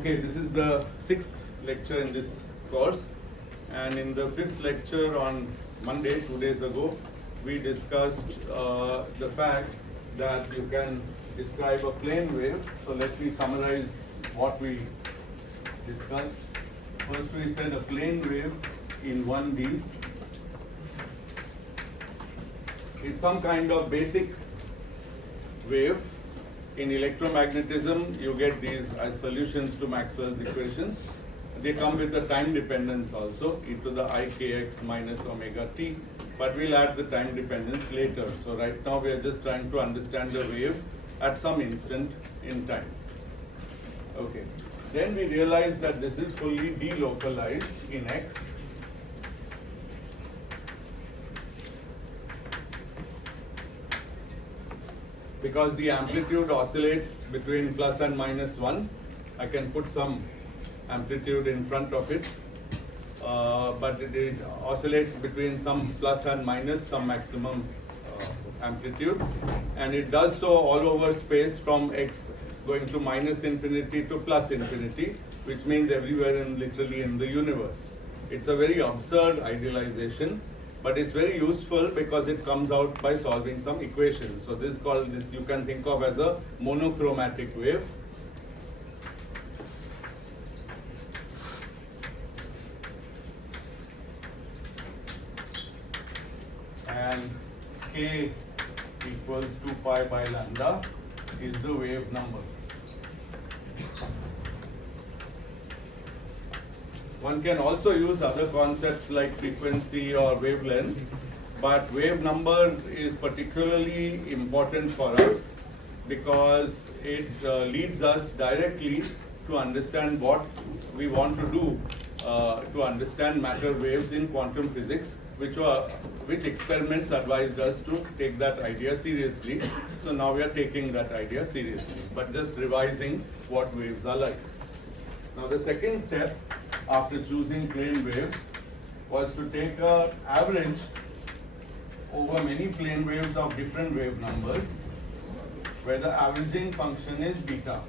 Okay, this is the 6th lecture in this course, and in the 5th lecture on Monday, 2 days ago, we discussed the fact that you can describe a plane wave. So let me summarize what we discussed. First we said a plane wave in 1D. It's some kind of basic wave. In electromagnetism, you get these as solutions to Maxwell's equations. They come with a time dependence also, e to the ikx minus omega t, but we'll add the time dependence later. So right now we are just trying to understand the wave at some instant in time. Okay. Then we realize that this is fully delocalized in x. Because the amplitude oscillates between plus and minus 1. I can put some amplitude in front of it, but it oscillates between some plus and minus, some maximum amplitude, and it does so all over space from x going to minus infinity to plus infinity, which means everywhere literally in the universe. It's a very absurd idealization, but it's very useful because it comes out by solving some equations. So this you can think of as a monochromatic wave. And k equals 2 pi by lambda is the wave number. One can also use other concepts like frequency or wavelength, but wave number is particularly important for us because it leads us directly to understand what we want to do to understand matter waves in quantum physics, which experiments advised us to take that idea seriously. So now we are taking that idea seriously, but just revising what waves are like. Now the second step after choosing plane waves was to take an average over many plane waves of different wave numbers, where the averaging function is beta.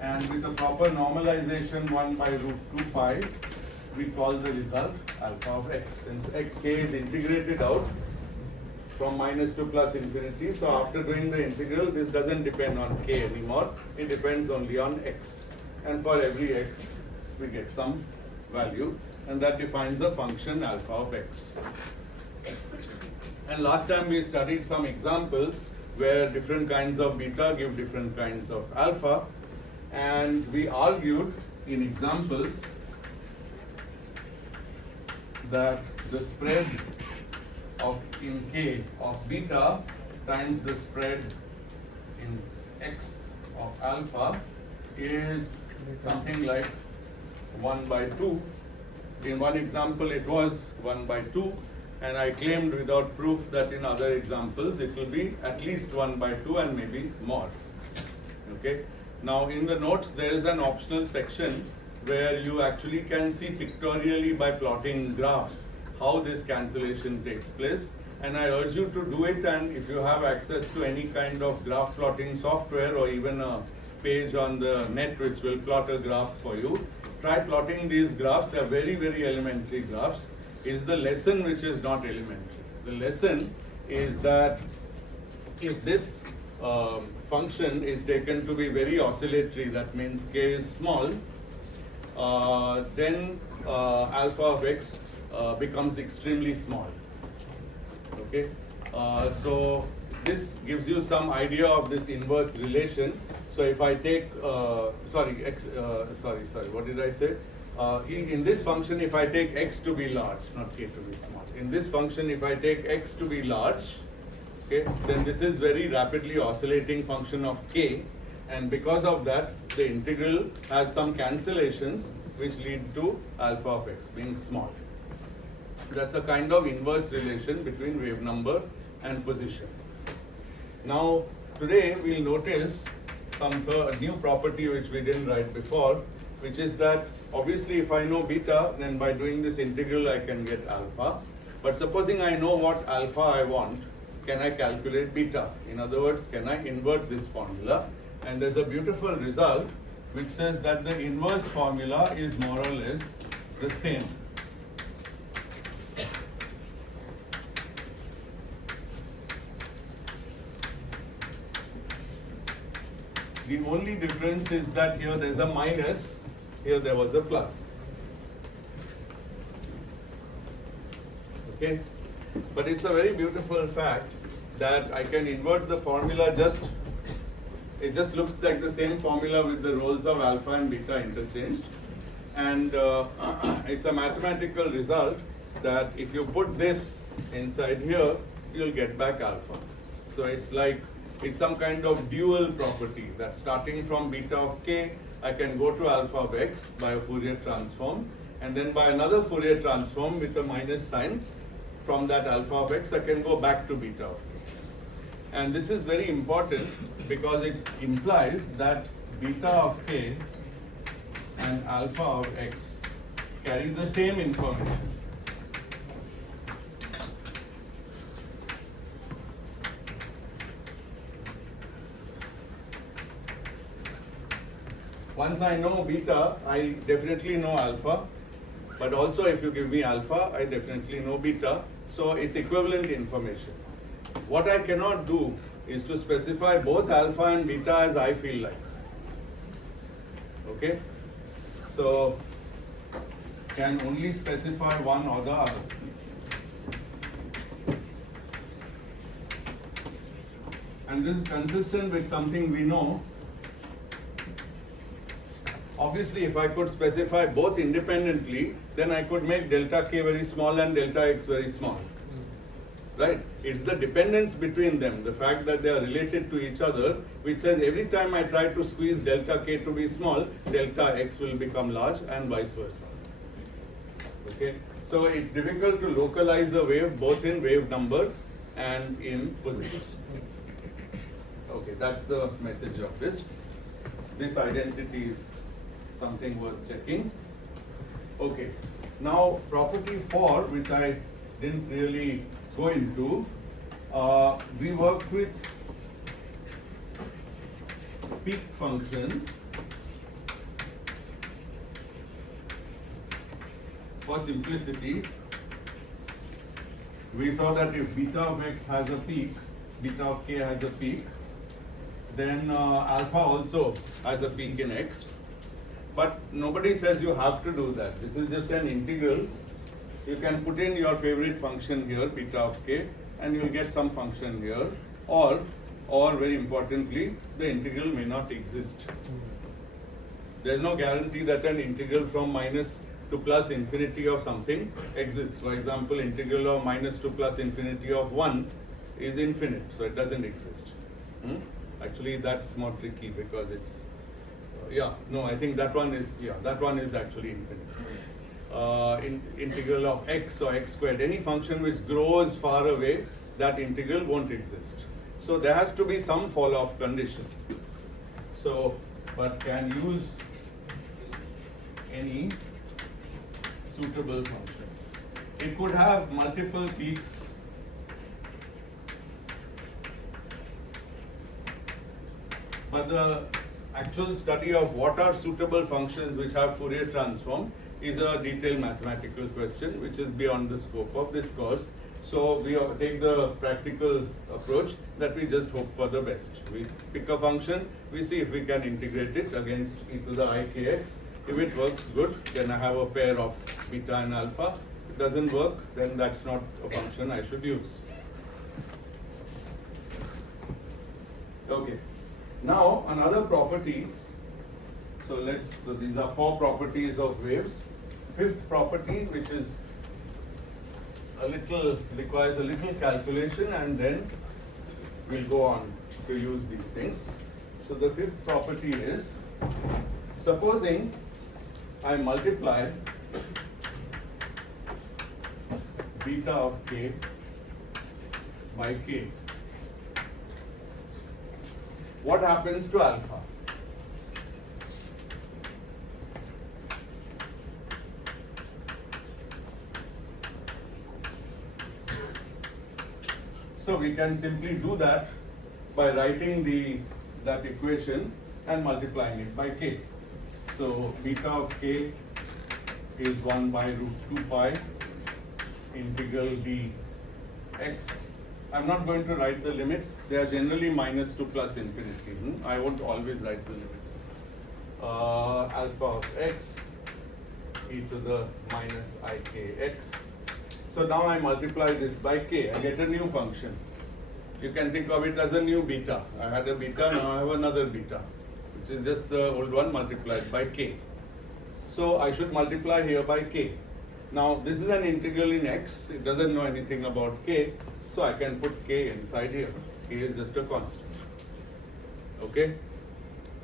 And with a proper normalization 1 by root 2 pi, we call the result alpha of x. Since k is integrated out from minus to plus infinity, so after doing the integral, this doesn't depend on k anymore, it depends only on x. And for every x, we get some value, and that defines the function alpha of x. And last time we studied some examples where different kinds of beta give different kinds of alpha, and we argued in examples that the spread in k of beta times the spread in x of alpha is something like 1 by 2. In one example it was 1 by 2, and I claimed without proof that in other examples it will be at least 1 by 2 and maybe more. Okay. Now in the notes there is an optional section where you actually can see pictorially by plotting graphs how this cancellation takes place, and I urge you to do it. And if you have access to any kind of graph plotting software or even a page on the net which will plot a graph for you, try plotting these graphs. They are very, very elementary graphs. Is the lesson which is not elementary. The lesson is that if this function is taken to be very oscillatory, that means k is small, then alpha of x becomes extremely small. Okay, so this gives you some idea of this inverse relation. So if I take, what did I say? In this function, if I take x to be large, not k to be small. In this function, if I take x to be large, okay, then this is very rapidly oscillating function of k, and because of that, the integral has some cancellations which lead to alpha of x being small. That's a kind of inverse relation between wave number and position. Now, today we'll notice some new property which we didn't write before, which is that obviously if I know beta, then by doing this integral I can get alpha. But supposing I know what alpha I want, can I calculate beta? In other words, can I invert this formula and there's a beautiful result which says that the inverse formula is more or less the same. The only difference is that here there's a minus, here there was a plus. Okay? But it's a very beautiful fact that I can invert the formula it just looks like the same formula with the roles of alpha and beta interchanged. And it's a mathematical result that if you put this inside here, you'll get back alpha. So it's some kind of dual property that starting from beta of k, I can go to alpha of x by a Fourier transform, and then by another Fourier transform with a minus sign from that alpha of x, I can go back to beta of k. And this is very important because it implies that beta of k and alpha of x carry the same information. Once I know beta, I definitely know alpha, but also if you give me alpha, I definitely know beta, so it's equivalent information. What I cannot do is to specify both alpha and beta as I feel like. Okay? So, can only specify one or the other. And this is consistent with something we know. Obviously, if I could specify both independently, then I could make delta k very small and delta x very small. Right? It's the dependence between them, the fact that they are related to each other, which says every time I try to squeeze delta k to be small, delta x will become large and vice versa. Okay? So it's difficult to localize a wave both in wave number and in position. Okay, that's the message of this. This identity is something worth checking. Okay, now property 4, which I didn't really go into, we worked with peak functions for simplicity. We saw that if beta of x has a peak, beta of k has a peak, then alpha also has a peak in x. But nobody says you have to do that. This is just an integral. You can put in your favorite function here, beta of k, and you'll get some function here. Or very importantly, the integral may not exist. There's no guarantee that an integral from minus to plus infinity of something exists. For example, integral of minus to plus infinity of 1 is infinite, so it doesn't exist. Actually, that's more tricky because it's I think that one is actually infinite. Integral of x or x squared, any function which grows far away, that integral won't exist. So there has to be some fall-off condition. So, but can use any suitable function. It could have multiple peaks. But the actual study of what are suitable functions which have Fourier transform is a detailed mathematical question which is beyond the scope of this course. So we take the practical approach that we just hope for the best. We pick a function, we see if we can integrate it against e to the I kx. If it works, good, then I have a pair of beta and alpha. If it doesn't work, then that's not a function I should use. Okay. Now another property, so these are 4 properties of waves. 5th property, which is requires a little calculation, and then we'll go on to use these things. So the 5th property is, supposing I multiply beta of k by k, what happens to alpha? So we can simply do that by writing the that equation and multiplying it by k. So beta of k is 1 by root 2 pi integral dx. I'm not going to write the limits. They are generally minus to plus infinity. I won't always write the limits. Alpha of x e to the minus ikx. So now I multiply this by k. I get a new function. You can think of it as a new beta. I had a beta, now I have another beta, which is just the old one multiplied by k. So I should multiply here by k. Now this is an integral in x. It doesn't know anything about k. So I can put k inside here. K is just a constant. Okay?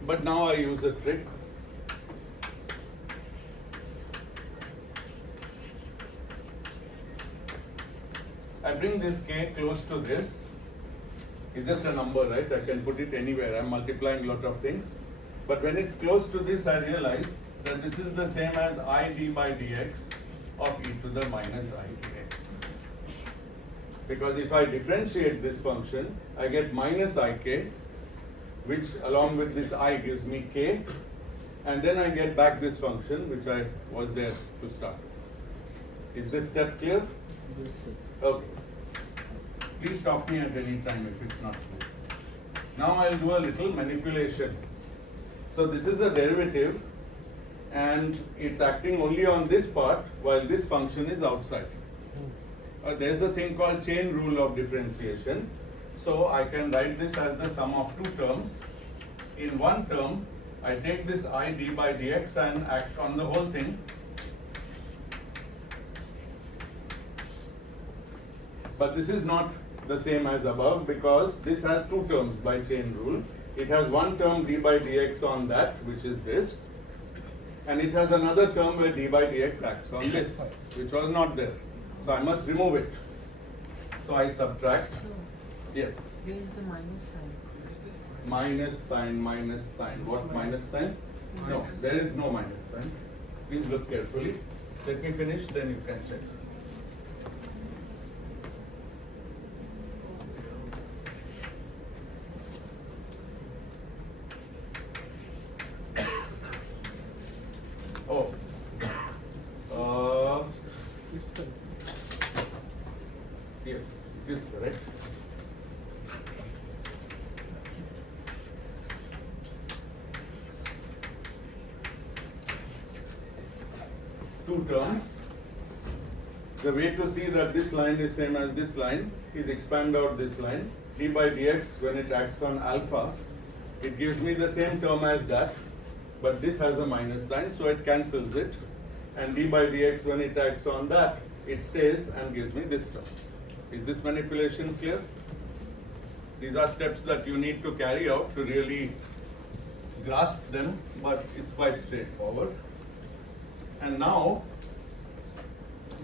But now I use a trick. I bring this k close to this. It's just a number, right? I can put it anywhere. I'm multiplying a lot of things. But when it's close to this, I realize that this is the same as I d by dx of e to the minus ikx. Because if I differentiate this function, I get minus ik, which along with this I gives me k, and then I get back this function, which I was there to start with. Is this step clear? Yes, sir. Okay. Please stop me at any time if it's not clear. Now I'll do a little manipulation. So this is a derivative, and it's acting only on this part while this function is outside. There's a thing called chain rule of differentiation. So I can write this as the sum of two terms. In one term, I take this I d by dx and act on the whole thing. But this is not the same as above because this has two terms by chain rule. It has one term d by dx on that, which is this. And it has another term where d by dx acts on this, which was not there. So I must remove it. So I subtract. So, Yes. where is the minus sign? Minus sign. What minus sign? No, Minus. there is no minus sign. Please look carefully. Let me finish, then you can check. Oh. It's correct. Yes, it is correct. Two terms. The way to see that this line is same as this line is expand out this line. D by dx, when it acts on alpha, it gives me the same term as that, but this has a minus sign, so it cancels it. And d by dx, when it acts on that, it stays and gives me this term. Is this manipulation clear? These are steps that you need to carry out to really grasp them, but it's quite straightforward. And now,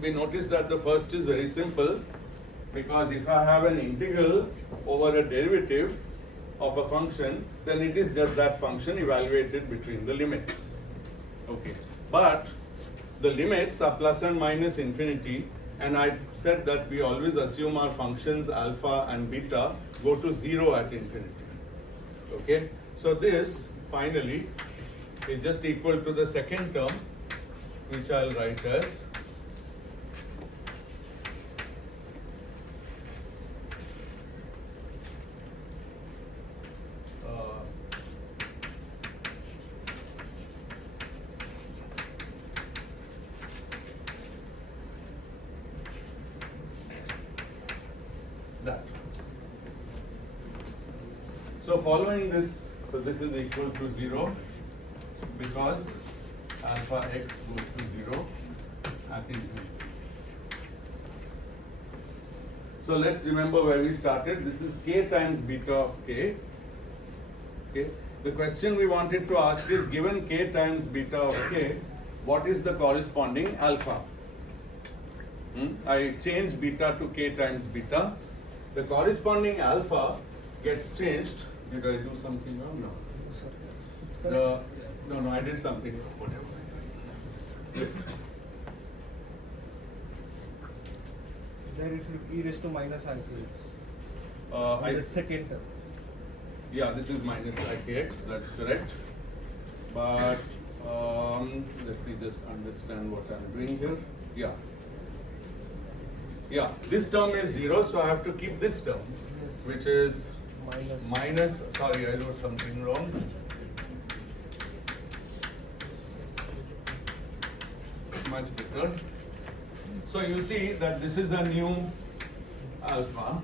we notice that the first is very simple, because if I have an integral over a derivative of a function, then it is just that function evaluated between the limits. Okay, but the limits are plus and minus infinity, and I said that we always assume our functions alpha and beta go to 0 at infinity. Okay, so this finally is just equal to the second term, which I'll write as that. So following this, so this is equal to 0 because alpha x goes to 0 at infinity. So let's remember where we started. This is k times beta of k. Okay. The question we wanted to ask is, given k times beta of k, what is the corresponding alpha? I change beta to k times beta. The corresponding alpha gets changed. Did I do something wrong? No. No, I did something. Then it will e raised to minus ikx. I The second term. Yeah, this is minus ikx, that's correct. But let me just understand what I'm doing here. Yeah. Yeah, this term is 0, so I have to keep this term, which is minus, sorry, I wrote something wrong. Much better. So you see that this is a new alpha,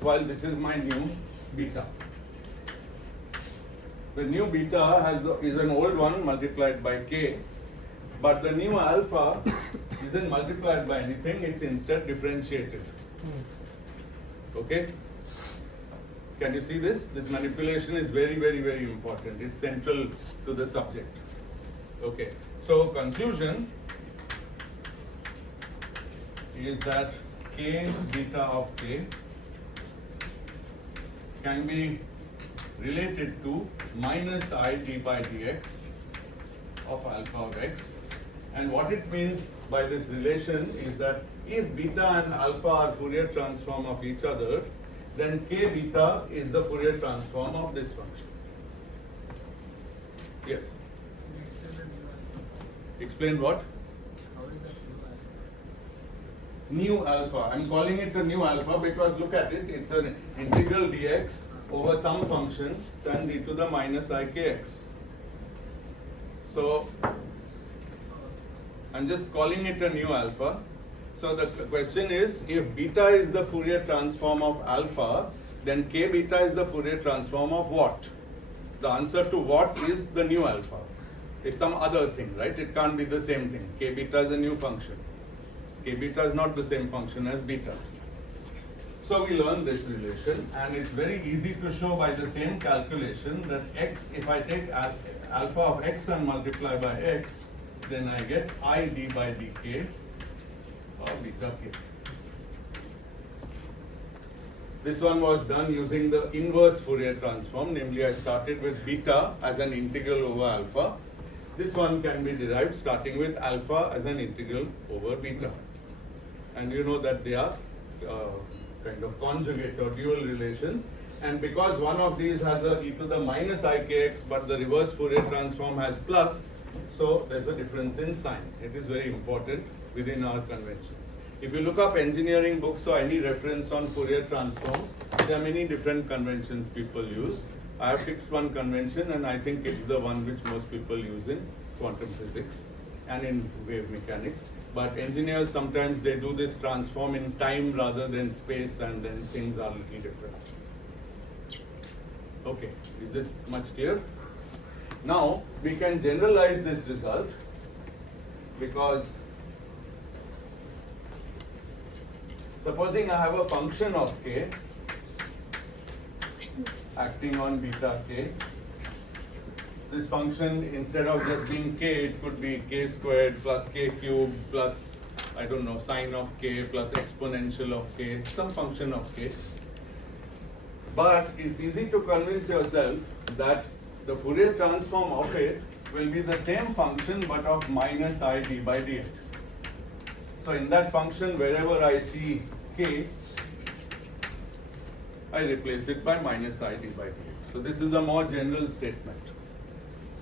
while this is my new beta. The new beta is an old one multiplied by k, but the new alpha isn't multiplied by anything, it's instead differentiated. Okay? Can you see this? This manipulation is very, very, very important. It's central to the subject. Okay. So conclusion is that k beta of k can be related to minus I d by dx of alpha of x. And what it means by this relation is that if beta and alpha are Fourier transform of each other, then k beta is the Fourier transform of this function. Yes? Explain what? New alpha. I'm calling it a new alpha because look at it, it's an integral dx over some function turns e to the minus ikx. So I'm just calling it a new alpha. So the question is, if beta is the Fourier transform of alpha, then k beta is the Fourier transform of what? The answer to what is the new alpha. It's some other thing, right? It can't be the same thing. K beta is a new function. K beta is not the same function as beta. So we learn this relation, and it's very easy to show by the same calculation that x, if I take alpha of x and multiply by x, then I get I d by dk of beta k. This one was done using the inverse Fourier transform, namely I started with beta as an integral over alpha. This one can be derived starting with alpha as an integral over beta. And you know that they are kind of conjugate or dual relations. And because one of these has a e to the minus ikx, but the reverse Fourier transform has plus, so there's a difference in sign. It is very important within our conventions. If you look up engineering books or any reference on Fourier transforms, there are many different conventions people use. I have fixed one convention, and I think it's the one which most people use in quantum physics and in wave mechanics. But engineers, sometimes they do this transform in time rather than space, and then things are a little different. Okay, is this much clear? Now, we can generalize this result because supposing I have a function of k acting on beta k. This function, instead of just being k, it could be k squared plus k cubed plus, I don't know, sine of k plus exponential of k, some function of k. But it's easy to convince yourself that the Fourier transform of it will be the same function but of minus I d by dx. So in that function, wherever I see k, I replace it by minus I d by dx. So this is a more general statement.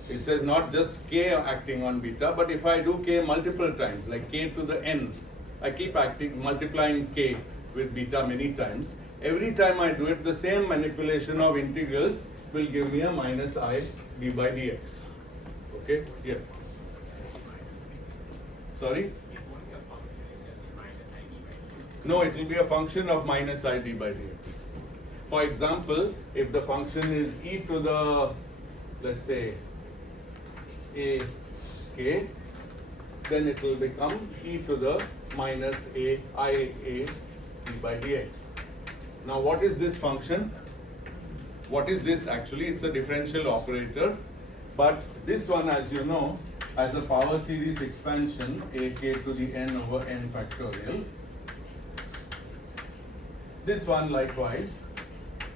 It says not just k acting on beta, but if I do k multiple times, like k to the n, I keep multiplying k with beta many times. Every time I do it, the same manipulation of integrals will give me a minus I d by dx. Okay? Yes. Sorry? No, it will be a function of minus I d by dx. For example, if the function is e to the, let's say, a k, then it will become e to the minus a I a d by dx. Now what is this function? What is this actually? It's a differential operator, but this one, as you know, has a power series expansion a k to the n over n factorial. This one likewise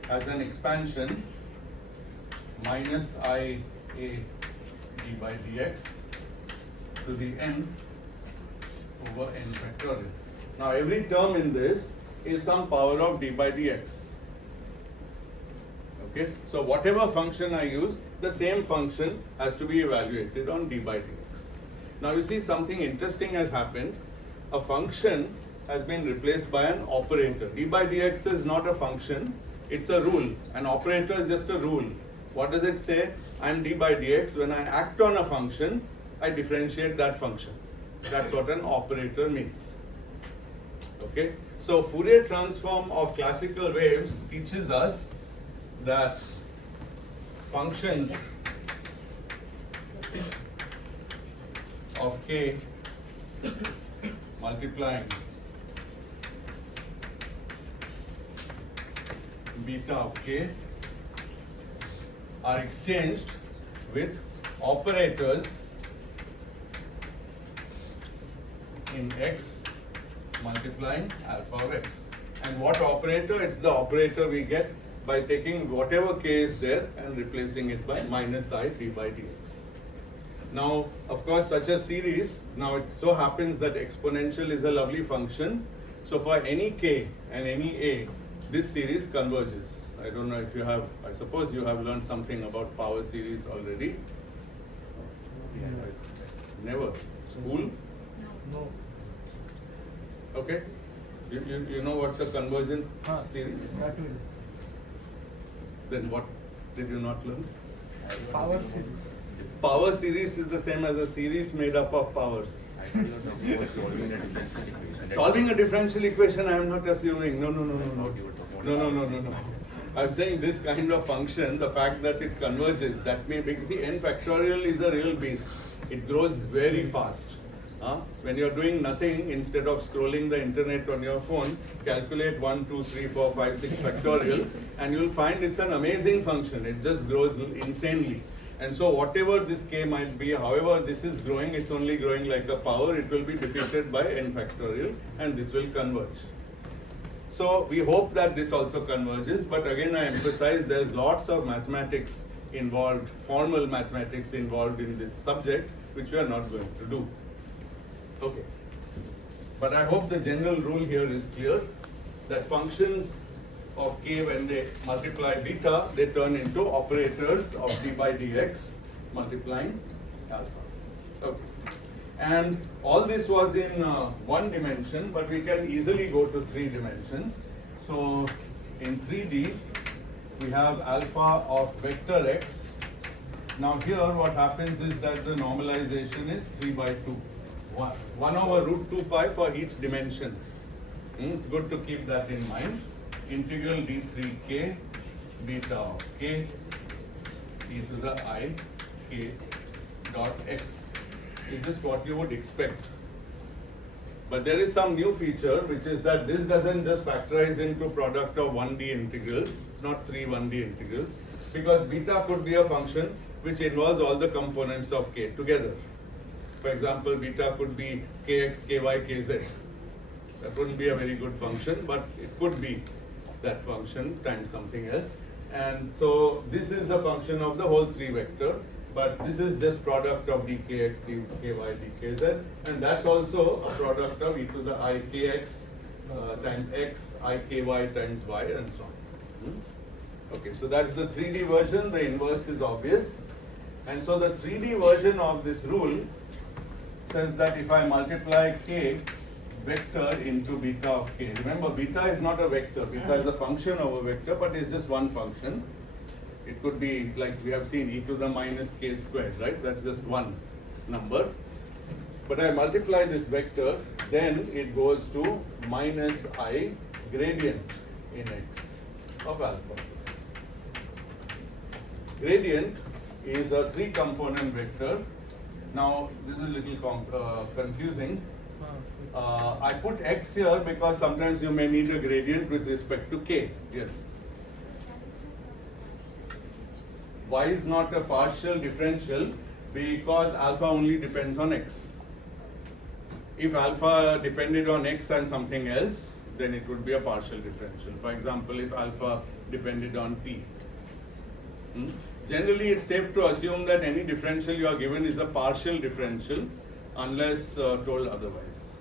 has an expansion minus I a d by dx to the n over n factorial. Now every term in this is some power of d by dx. Okay, so whatever function I use, the same function has to be evaluated on d by dx. Now you see something interesting has happened. A function has been replaced by an operator. D by dx is not a function, it's a rule. An operator is just a rule. What does it say? I am d by dx. When I act on a function, I differentiate that function. That's what an operator means. Okay, so Fourier transform of classical waves teaches us that functions of k multiplying beta of k are exchanged with operators in x multiplying alpha of x. And what operator? It's the operator we get by taking whatever k is there and replacing it by minus I d by dx. Now, of course, such a series, now it so happens that exponential is a lovely function. So for any k and any a, this series converges. I don't know if you have, I suppose you have learned something about power series already. Never. School? No. Okay. You know what's a convergent series? That will. Then what did you not learn? Power series. Power series is the same as a series made up of powers. Solving a differential equation, I am not assuming. No. I'm saying this kind of function, the fact that it converges, that may be, see, n factorial is a real beast. It grows very fast. When you're doing nothing, instead of scrolling the internet on your phone, calculate 1, 2, 3, 4, 5, 6 factorial, and you'll find it's an amazing function. It just grows insanely. And so whatever this k might be, however this is growing, it's only growing like a power, it will be defeated by n factorial, and this will converge. So we hope that this also converges, but again I emphasize there's lots of mathematics involved, formal mathematics involved in this subject, which we are not going to do. Okay. But I hope the general rule here is clear, that functions of k, when they multiply beta, they turn into operators of d by dx multiplying alpha. Okay. And all this was in one dimension, but we can easily go to 3 dimensions. So in 3D, we have alpha of vector x. Now here what happens is that the normalization is 3 by 2. 1 over root 2 pi for each dimension. It's good to keep that in mind. Integral d3k beta of k e to the I k dot x is just what you would expect. But there is some new feature, which is that this doesn't just factorize into product of 1D integrals. It's not 3 1D integrals, because beta could be a function which involves all the components of k together. For example, beta could be kx, ky, kz. That wouldn't be a very good function, but it could be that function times something else. And so this is a function of the whole 3 vector, but this is just product of dkx, dky, dkz, and that's also a product of e to the I kx times x, I ky times y, and so on. Okay, so that's the 3D version. The inverse is obvious. And so the 3D version of this rule says that if I multiply k vector into beta of k, remember beta is not a vector, beta is a function of a vector, but it's just one function. It could be like we have seen e to the minus k squared, right? That's just one number. But I multiply this vector, then it goes to minus I gradient in x of alpha. Gradient is a 3-component vector. Now this is a little confusing. I put x here because sometimes you may need a gradient with respect to k. Yes. Y is not a partial differential because alpha only depends on x. If alpha depended on x and something else, then it would be a partial differential. For example, if alpha depended on t. Generally, it's safe to assume that any differential you are given is a partial differential unless told otherwise.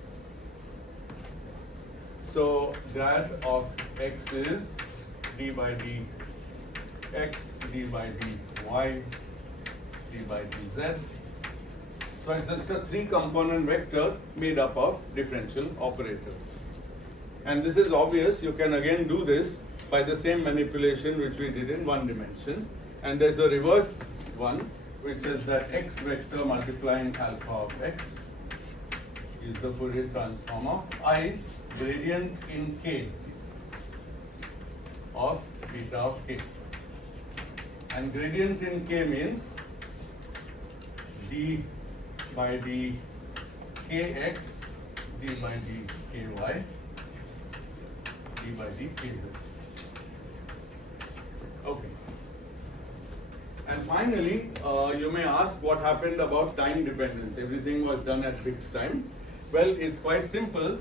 So grad of x is d by dx, d by dy, d by dz. So it's just a 3-component vector made up of differential operators. And this is obvious, you can again do this by the same manipulation which we did in one dimension. And there's a reverse one which says that x vector multiplying alpha of x is the Fourier transform of I gradient in k of beta of k. And gradient in k means d by d kx, d by d ky, d by d kz. Okay. And finally, you may ask what happened about time dependence. Everything was done at fixed time. Well, it's quite simple.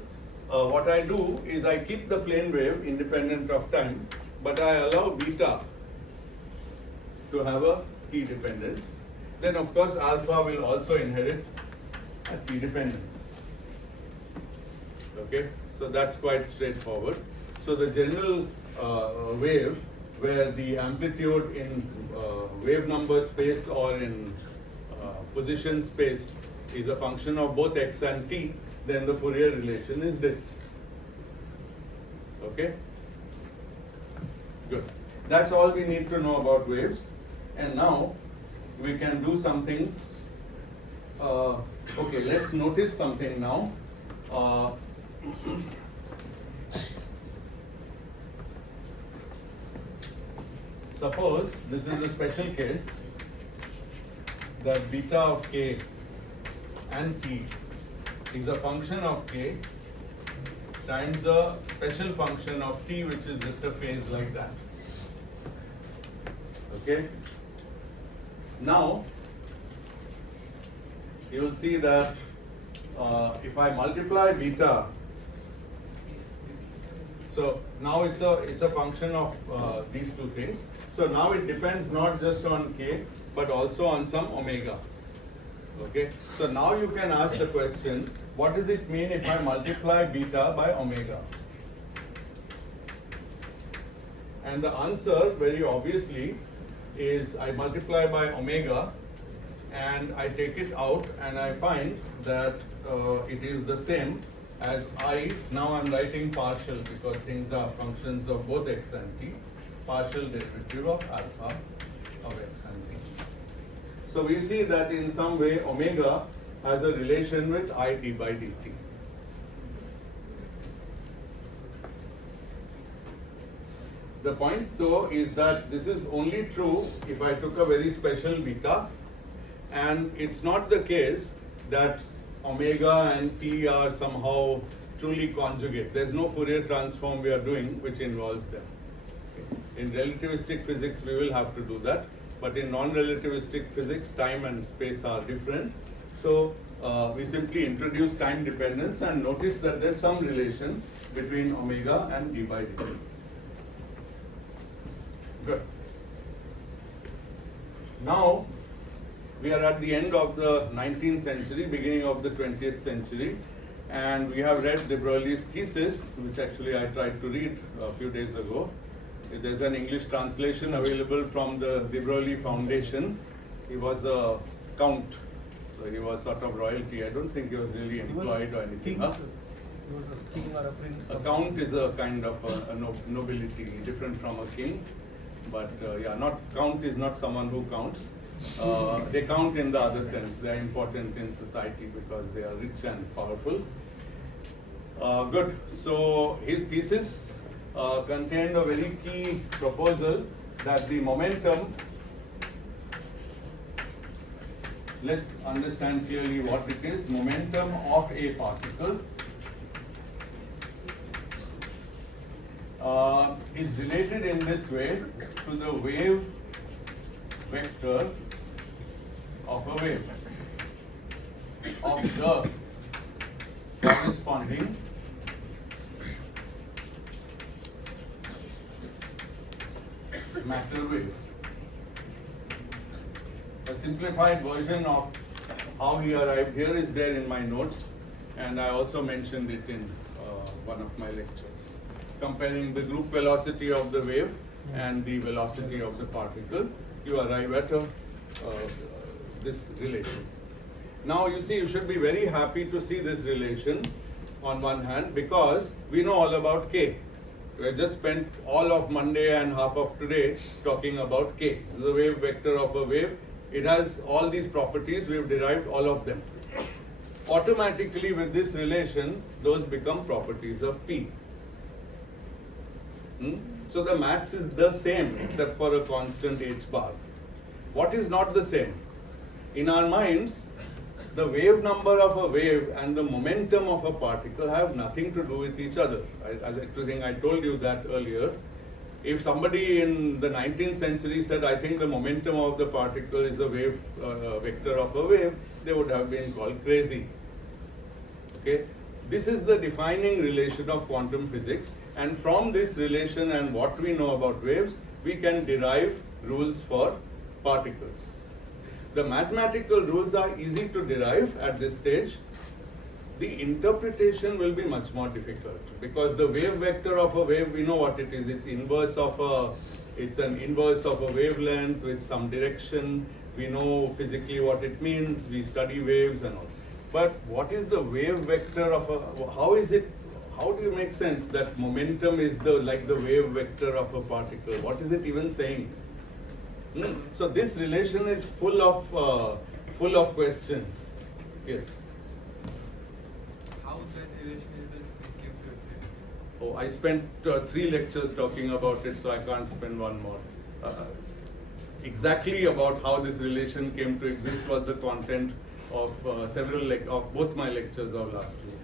What I do is I keep the plane wave independent of time, but I allow beta to have a t dependence. Then of course alpha will also inherit a t dependence. Okay, so that's quite straightforward. So the general wave where the amplitude in wave number space or in position space is a function of both x and t, then the Fourier relation is this. Okay? Good. That's all we need to know about waves. And now we can do something. Okay, let's notice something now. Suppose this is a special case that beta of k and t is a function of k times a special function of t, which is just a phase like that. Okay? Now, you will see that if I multiply beta, so now it's a function of these two things. So now it depends not just on k, but also on some omega. Okay? So now you can ask the question, what does it mean if I multiply beta by omega? And the answer, very obviously, is I multiply by omega and I take it out and I find that it is the same as I, now I'm writing partial because things are functions of both x and t, partial derivative of alpha of x and t. So we see that in some way omega has a relation with I d by dt. The point though is that this is only true if I took a very special beta, and it's not the case that omega and t are somehow truly conjugate. There's no Fourier transform we are doing which involves them. In relativistic physics we will have to do that, but in non-relativistic physics time and space are different. So we simply introduce time dependence and notice that there's some relation between omega and d by dt. Good. Now we are at the end of the 19th century, beginning of the 20th century, and we have read de Broglie's thesis, which actually I tried to read a few days ago. There's an English translation available from the de Broglie Foundation. He was a count, so he was sort of royalty. I don't think he was really employed or anything. King, he was a king or a prince. A count is a kind of a nobility, different from a king. But yeah, not count is not someone who counts. They count in the other sense. They are important in society because they are rich and powerful. Good. So his thesis contained a very key proposal that the momentum, let's understand clearly what it is, momentum of a particle is related in this way to the wave vector of a wave of the corresponding matter wave. A simplified version of how he arrived here is there in my notes, and I also mentioned it in one of my lectures. Comparing the group velocity of the wave and the velocity of the particle, you arrive at this relation. Now you see, you should be very happy to see this relation on one hand, because we know all about K. We have just spent all of Monday and half of today talking about K. This is the wave vector of a wave. It has all these properties, we have derived all of them. Automatically with this relation, those become properties of P. So the maths is the same except for a constant h bar. What is not the same? In our minds, the wave number of a wave and the momentum of a particle have nothing to do with each other. I told you that earlier. If somebody in the 19th century said, I think the momentum of the particle is a wave vector of a wave, they would have been called crazy. Okay? This is the defining relation of quantum physics, and from this relation and what we know about waves, we can derive rules for particles. The mathematical rules are easy to derive at this stage. The interpretation will be much more difficult, because the wave vector of a wave, we know what it is. It's an inverse of a wavelength with some direction. We know physically what it means. We study waves and all. But what is the wave vector of how do you make sense that momentum is like the wave vector of a particle? What is it even saying? So this relation is full of questions. Yes. How that relation came to exist? Oh, I spent 3 lectures talking about it, so I can't spend one more. Exactly about how this relation came to exist was the content of of both my lectures of last week.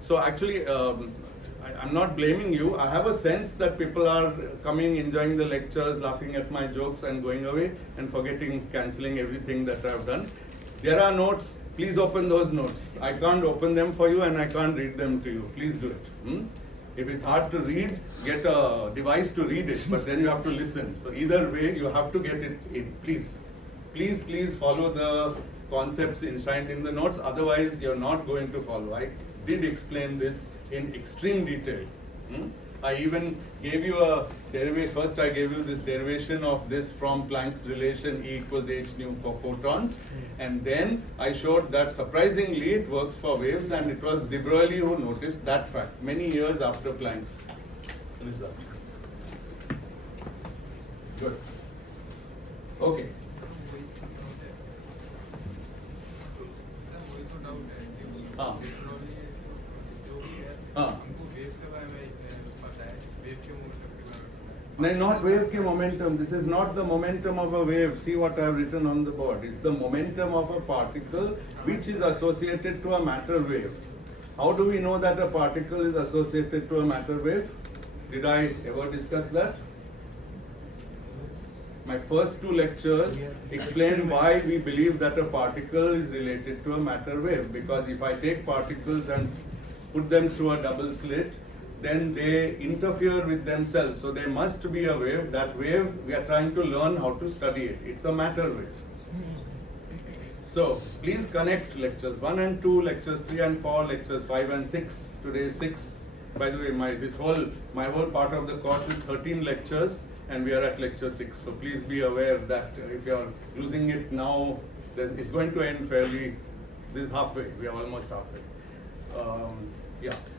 So actually, I'm not blaming you. I have a sense that people are coming, enjoying the lectures, laughing at my jokes and going away and cancelling everything that I've done. There are notes. Please open those notes. I can't open them for you and I can't read them to you. Please do it. If it's hard to read, get a device to read it, but then you have to listen. So either way, you have to get it in. Please follow the concepts enshrined in the notes. Otherwise, you're not going to follow. I did explain this in extreme detail. I even gave you a derivation. First, I gave you this derivation of this from Planck's relation E equals h nu for photons. And then I showed that surprisingly it works for waves, and it was de Broglie who noticed that fact many years after Planck's result. Good. Okay. हाँ No, not wave ke momentum. This is not the momentum of a wave. See what I have written on the board. It's the momentum of a particle which is associated to a matter wave. How do we know that a particle is associated to a matter wave? Did I ever discuss that? My first 2 lectures explain why we believe that a particle is related to a matter wave. Because if I take particles and put them through a double slit, then they interfere with themselves. So there must be a wave. That wave, we are trying to learn how to study it. It's a matter wave. So please connect lectures 1 and 2, lectures 3 and 4, lectures 5 and 6. Today is 6. By the way, my whole part of the course is 13 lectures, and we are at lecture 6. So please be aware that if you are losing it now, then it's going to end fairly. This is halfway. We are almost halfway.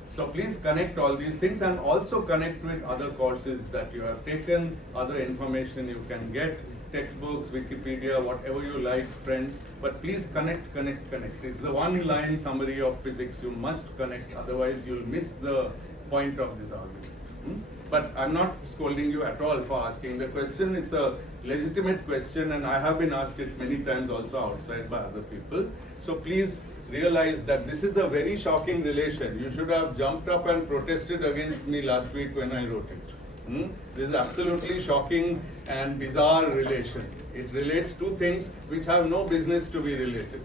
So please connect all these things, and also connect with other courses that you have taken, other information you can get, textbooks, Wikipedia, whatever you like, friends. But please connect. It's the one-line summary of physics. You must connect, otherwise you'll miss the point of this argument. But I'm not scolding you at all for asking the question. It's a legitimate question, and I have been asked it many times also outside by other people. So please realize that this is a very shocking relation. You should have jumped up and protested against me last week when I wrote it. This is absolutely shocking and bizarre relation. It relates 2 things which have no business to be related.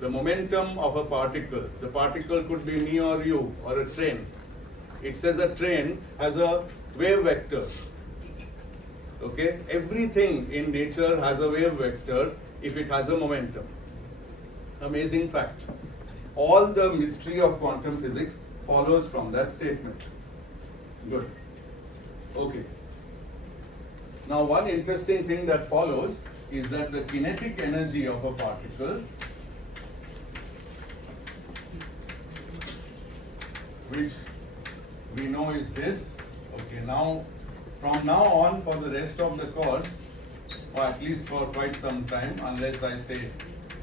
The momentum of a particle. The particle could be me or you, or a train. It says a train has a wave vector. Okay? Everything in nature has a wave vector if it has a momentum. Amazing fact. All the mystery of quantum physics follows from that statement. Good. Okay. Now one interesting thing that follows is that the kinetic energy of a particle, which we know is this. Okay, now from now on for the rest of the course, or at least for quite some time, unless I say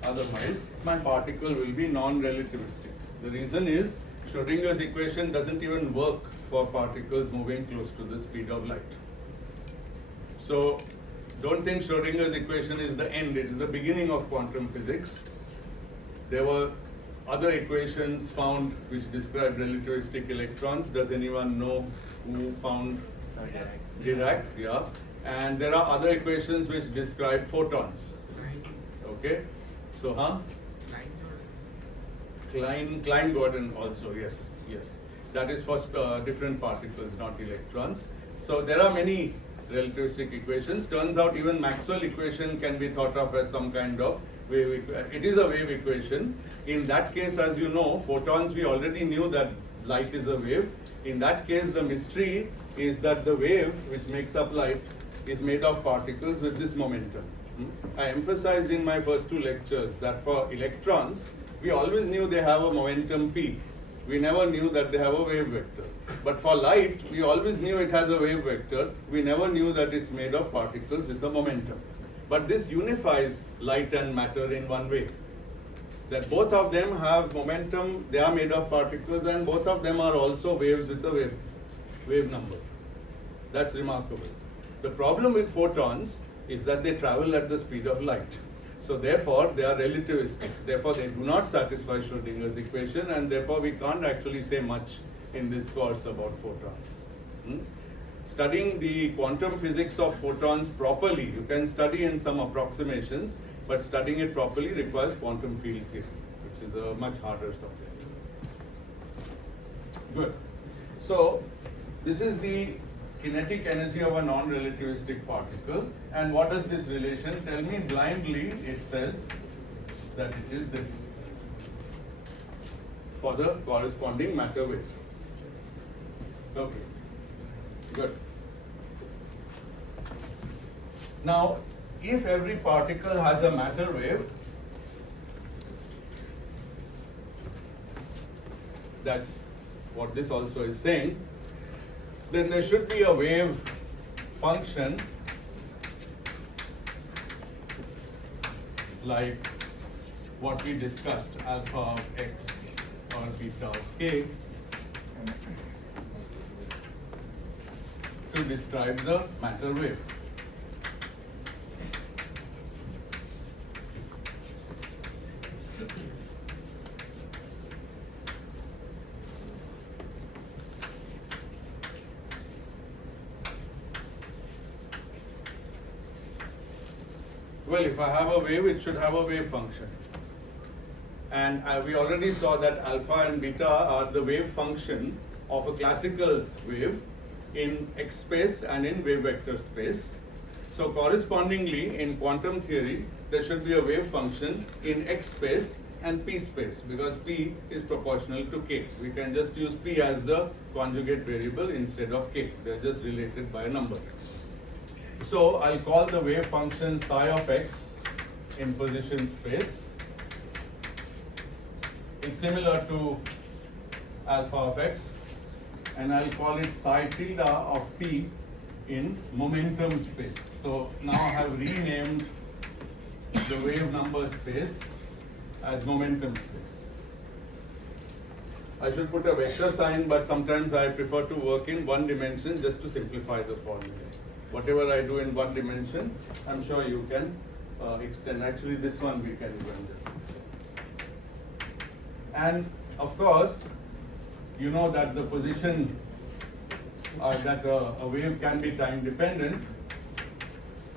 otherwise, my particle will be non-relativistic. The reason is Schrodinger's equation doesn't even work for particles moving close to the speed of light. So don't think Schrodinger's equation is the end, it's the beginning of quantum physics. There were other equations found which describe relativistic electrons. Does anyone know who found Dirac? Yeah. And there are other equations which describe photons. Okay. So, Klein-Gordon also, yes. That is for different particles, not electrons. So there are many relativistic equations. Turns out even Maxwell equation can be thought of as some kind of wave. It is a wave equation. In that case, as you know, photons, we already knew that light is a wave. In that case, the mystery is that the wave which makes up light is made of particles with this momentum. I emphasized in my first two lectures that for electrons, we always knew they have a momentum p. We never knew that they have a wave vector. But for light, we always knew it has a wave vector. We never knew that it's made of particles with a momentum. But this unifies light and matter in one way. That both of them have momentum, they are made of particles, and both of them are also waves with a wave number. That's remarkable. The problem with photons is that they travel at the speed of light. So therefore, they are relativistic. Therefore, they do not satisfy Schrodinger's equation, and therefore we can't actually say much in this course about photons. Studying the quantum physics of photons properly, you can study in some approximations, but studying it properly requires quantum field theory, which is a much harder subject. Good. So, this is the kinetic energy of a non-relativistic particle. And what does this relation tell me? Blindly, it says that it is this for the corresponding matter wave. Okay, good. Now, if every particle has a matter wave, that's what this also is saying, then there should be a wave function like what we discussed, alpha of x or beta of k, to describe the matter wave. Well, if I have a wave, it should have a wave function. And we already saw that alpha and beta are the wave function of a classical wave in x space and in wave vector space. So correspondingly, in quantum theory, there should be a wave function in x space and p space, because p is proportional to k. We can just use p as the conjugate variable instead of k. They're just related by a number. So I'll call the wave function psi of x in position space. It's similar to alpha of x, and I'll call it psi tilde of p in momentum space. So now I have renamed the wave number space as momentum space. I should put a vector sign, but sometimes I prefer to work in one dimension just to simplify the formula. Whatever I do in one dimension, I'm sure you can extend. Actually, this one we can even just extend. And of course, you know that the position that a wave can be time dependent,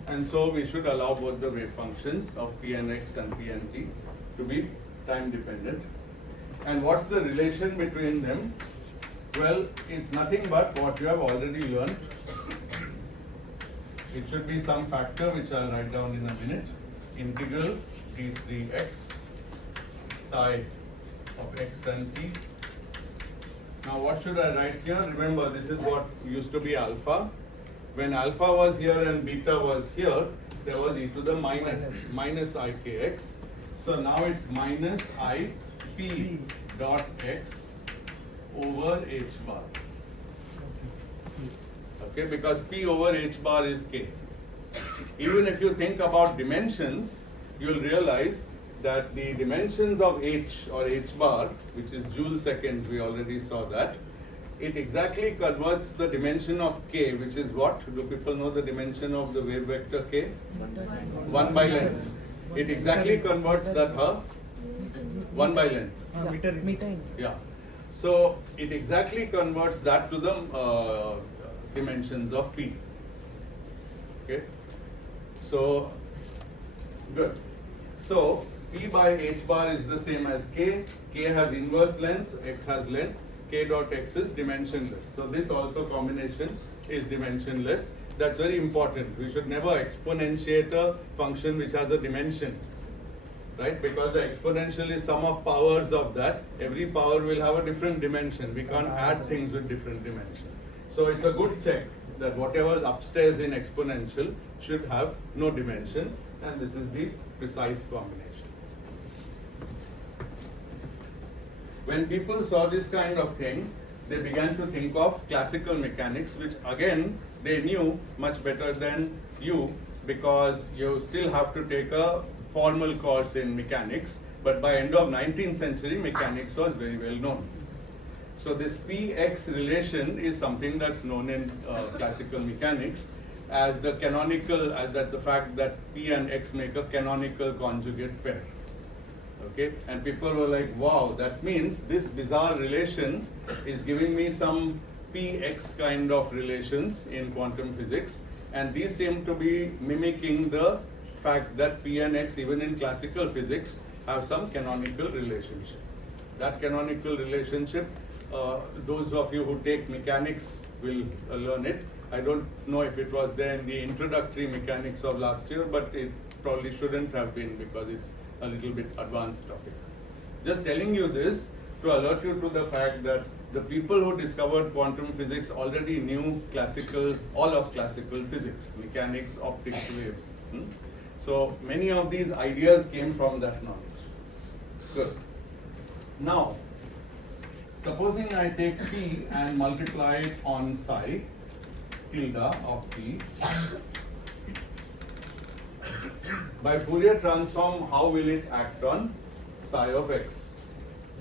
and so we should allow both the wave functions of p and x and p and t to be time dependent. And what's the relation between them? Well, it's nothing but what you have already learned. It should be some factor which I'll write down in a minute. Integral d3x psi of x and t. Now what should I write here? Remember, this is what used to be alpha. when alpha was here and beta was here, there was e to the minus ikx. So now it's minus I p dot x over h bar. Okay, because p over h bar is k. Even if you think about dimensions, you'll realize that the dimensions of h or h bar, which is joule seconds, we already saw that, it exactly converts the dimension of k, which is what? Do people know the dimension of the wave vector k? 1 by length. It exactly converts that, 1 by length. Meter. Yeah. So it exactly converts that to the dimensions of p. Okay. So good. So p by h bar is the same as k. K has inverse length, x has length. K dot x is dimensionless. So this also combination is dimensionless. That's very important. We should never exponentiate a function which has a dimension, right? Because the exponential is sum of powers of that. Every power will have a different dimension. We can't add things with different dimension. So it's a good check that whatever is upstairs in exponential should have no dimension, and this is the precise combination. When people saw this kind of thing, they began to think of classical mechanics, which again they knew much better than you, because you still have to take a formal course in mechanics, but by end of 19th century mechanics was very well known. So this px relation is something that's known in classical mechanics as the canonical, as that the fact that p and x make a canonical conjugate pair. Okay, and people were like, wow, that means this bizarre relation is giving me some px kind of relations in quantum physics, and these seem to be mimicking the fact that p and x, even in classical physics, have some canonical relationship. That canonical relationship, those of you who take mechanics will learn it. I don't know if it was there in the introductory mechanics of last year, but it probably shouldn't have been because it's a little bit advanced topic. Just telling you this to alert you to the fact that the people who discovered quantum physics already knew all of classical physics, mechanics, optics, waves. So many of these ideas came from that knowledge. Good. Now, supposing I take p and multiply it on psi tilde of p. By Fourier transform, how will it act on psi of x?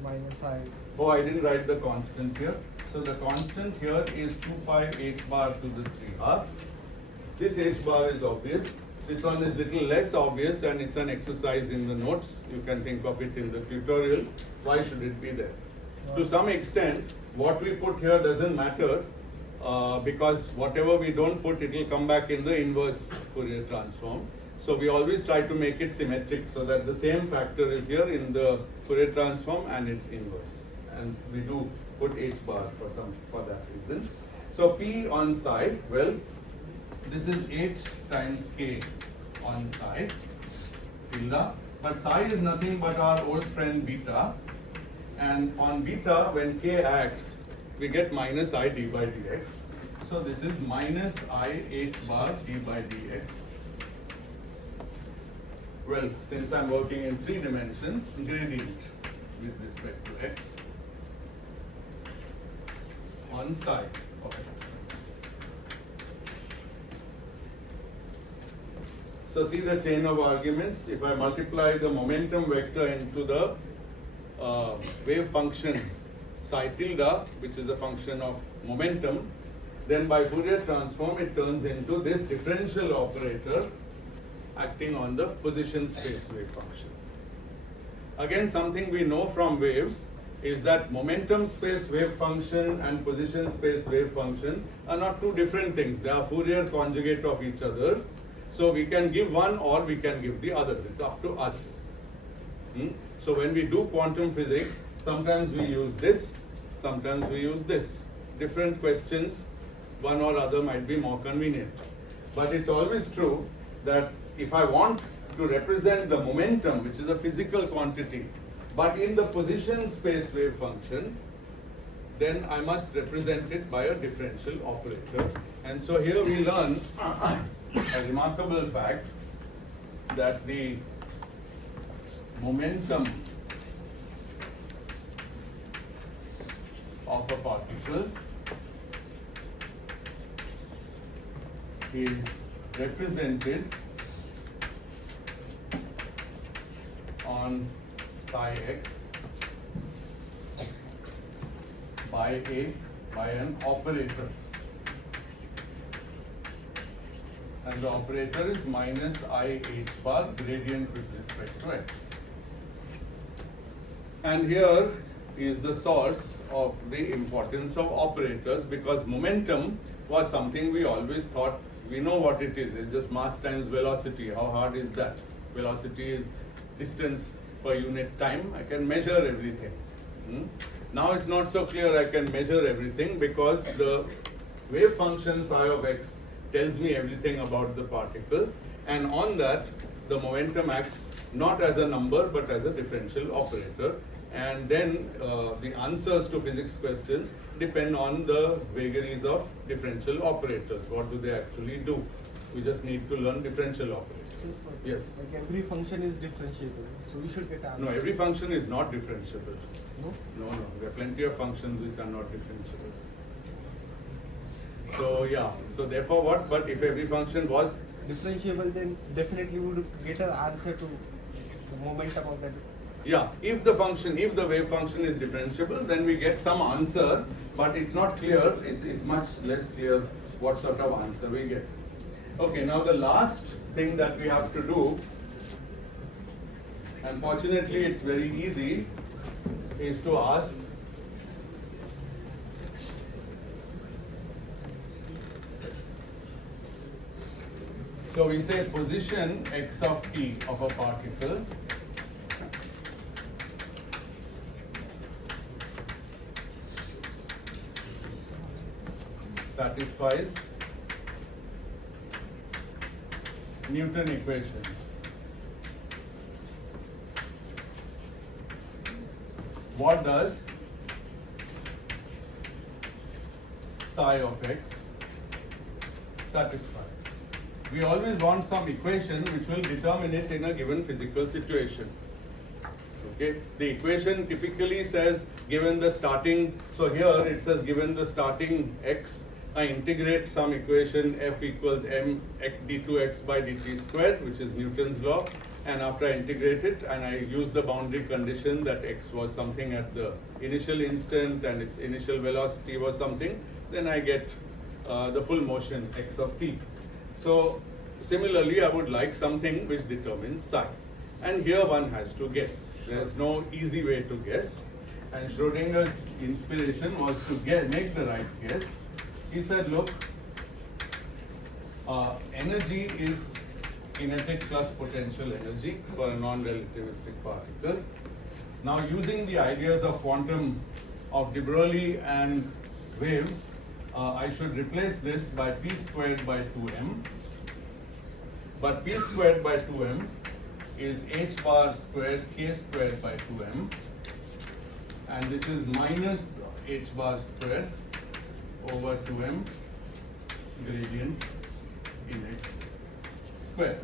Minus I. Oh, I didn't write the constant here. So the constant here is 2 pi h bar to the 3/2. This h bar is obvious. This one is little less obvious, and it's an exercise in the notes. You can think of it in the tutorial. Why should it be there? To some extent, what we put here doesn't matter because whatever we don't put, it will come back in the inverse Fourier transform. So we always try to make it symmetric so that the same factor is here in the Fourier transform and its inverse. And we do put h bar for that reason. So p on psi, well, this is h times k on psi tilde, but psi is nothing but our old friend beta, and on beta when k acts we get minus I d by dx. So this is minus I h bar d by dx. Well, since I'm working in 3 dimensions, gradient with respect to x on psi of x. So see the chain of arguments. If I multiply the momentum vector into the wave function psi tilde, which is a function of momentum, then by Fourier transform it turns into this differential operator acting on the position space wave function. Again, something we know from waves is that momentum space wave function and position space wave function are not two different things. They are Fourier conjugate of each other. So we can give one or we can give the other. It's up to us. So when we do quantum physics, sometimes we use this, sometimes we use this. Different questions, one or other might be more convenient. But it's always true that if I want to represent the momentum, which is a physical quantity, but in the position space wave function, then I must represent it by a differential operator. And so here we learn a remarkable fact that the momentum of a particle is represented on psi x by an operator, and the operator is minus I h bar gradient with respect to x. And here is the source of the importance of operators, because momentum was something we always thought we know what it is. It's just mass times velocity. How hard is that? Velocity is distance per unit time. I can measure everything. Now it's not so clear I can measure everything, because the wave function psi of x tells me everything about the particle, and on that the momentum acts not as a number but as a differential operator. And then the answers to physics questions depend on the vagaries of differential operators. What do they actually do? We just need to learn differential operators. Yes? Like every function is differentiable, so we should get answer. No, every function is not differentiable. No? No, there are plenty of functions which are not differentiable. So yeah, so therefore what? But if every function was Differentiable, then definitely we would get an answer to the momentum of that. yeah, if the wave function is differentiable, then we get some answer, but it's not clear, it's much less clear what sort of answer we get. Okay, now the last thing that we have to do, and fortunately it's very easy, is to ask so we say position x of t of a particle satisfies Newton equations. What does psi of x satisfy? We always want some equation which will determine it in a given physical situation. Okay, the equation typically says given the starting, so here it says given the starting x, I integrate some equation f equals m d2x by dt squared, which is Newton's law, and after I integrate it and I use the boundary condition that x was something at the initial instant and its initial velocity was something, then I get the full motion x of t. So similarly, I would like something which determines psi. And here one has to guess. There is no easy way to guess. And Schrodinger's inspiration was to make the right guess. He said, look, energy is kinetic plus potential energy for a non-relativistic particle. Now, using the ideas of quantum of de Broglie and waves, I should replace this by p squared by 2m. But p squared by 2m is h bar squared k squared by 2m. And this is minus h bar squared over 2m gradient in x squared.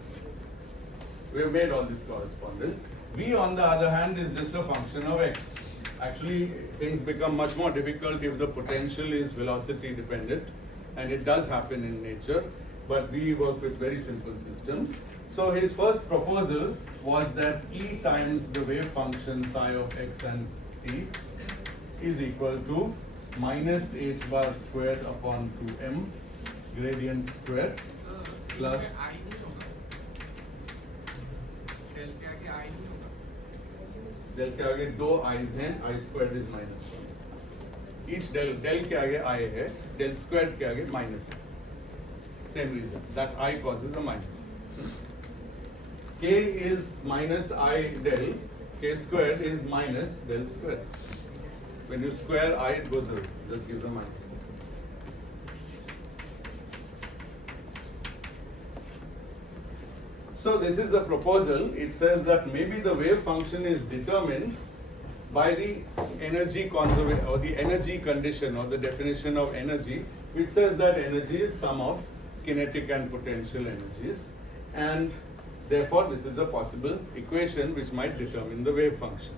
We have made all this correspondence. V, on the other hand, is just a function of x. Actually, things become much more difficult if the potential is velocity dependent, and it does happen in nature, but we work with very simple systems. So his first proposal was that E times the wave function psi of x and t is equal to minus h bar squared upon 2m gradient squared plus del के आगे दो i's हैं, I squared is minus 1. Each del के आगे I है, del squared के आगे minus है. Same reason, that I causes a minus. K is minus I del, K squared is minus del squared. When you square I, it goes away, just gives a minus. So this is a proposal. It says that maybe the wave function is determined by the energy conservation or the energy condition or the definition of energy, which says that energy is sum of kinetic and potential energies, and therefore this is a possible equation which might determine the wave function.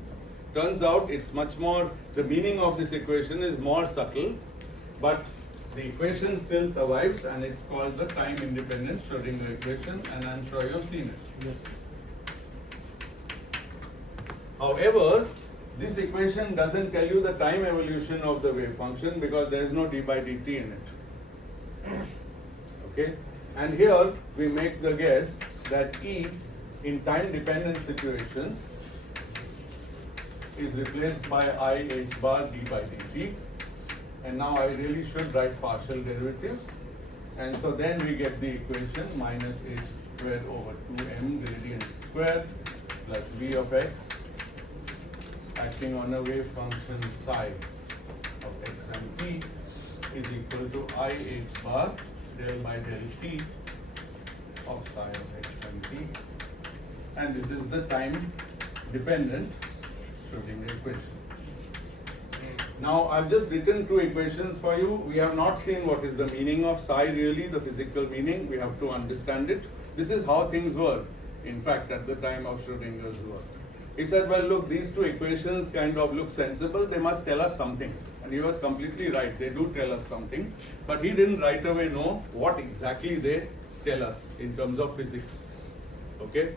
Turns out it's much more, the meaning of this equation is more subtle, but the equation still survives, and it's called the time independent Schrodinger equation, and I'm sure you've seen it. Yes. However, this equation doesn't tell you the time evolution of the wave function because there is no d by dt in it. Okay? And here we make the guess that E in time dependent situations is replaced by I h bar d by dt. And now I really should write partial derivatives. And so then we get the equation minus h squared over 2m gradient squared plus v of x acting on a wave function psi of x and t is equal to I h bar del by del t of psi of x and t. And this is the time dependent Schrodinger equation. Now I've just written two equations for you. We have not seen what is the meaning of psi really, the physical meaning. We have to understand it. This is how things were, in fact, at the time of Schrodinger's work. He said, well, look, these two equations kind of look sensible. They must tell us something. And he was completely right. They do tell us something. But he didn't right away know what exactly they tell us in terms of physics. Okay?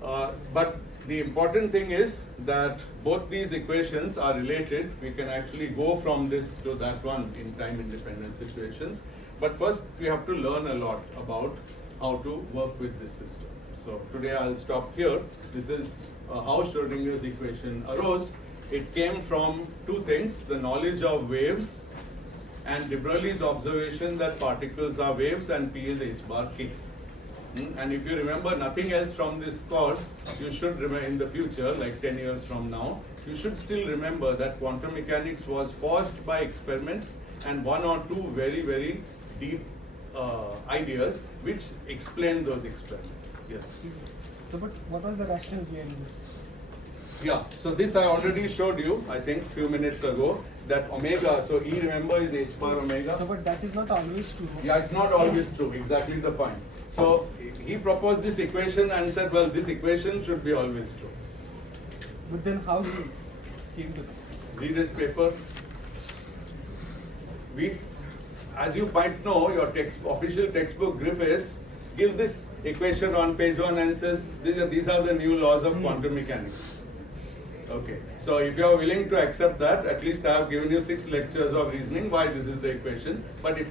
But the important thing is that both these equations are related. We can actually go from this to that one in time independent situations. But first we have to learn a lot about how to work with this system. So today I'll stop here. This is how Schrodinger's equation arose. It came from two things: the knowledge of waves and de Broglie's observation that particles are waves and P is h bar k. And if you remember nothing else from this course, you should remember in the future, like 10 years from now, you should still remember that quantum mechanics was forged by experiments and one or two very, very deep ideas which explain those experiments. Yes. So, but what was the rationale behind this? Yeah, so this I already showed you, I think, few minutes ago, that omega, so E remember is h bar omega. So, but that is not always true. Yeah, it's not always true, exactly the point. So he proposed this equation and said, well, this equation should be always true. But then how he came to that? Read his paper. As you might know, your official textbook Griffiths gives this equation on page 1 and says, these are the new laws of quantum mechanics. Okay, so if you are willing to accept that, at least I have given you 6 lectures of reasoning why this is the equation, but I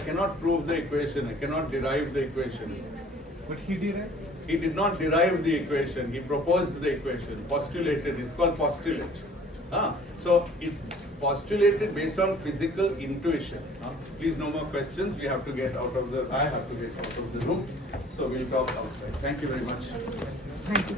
cannot prove the equation, I cannot derive the equation. But he derived? He did not derive the equation, he proposed the equation, postulated, it's called postulate. So it's postulated based on physical intuition. Please, no more questions, I have to get out of the room, so we'll talk outside. Thank you very much. Thank you.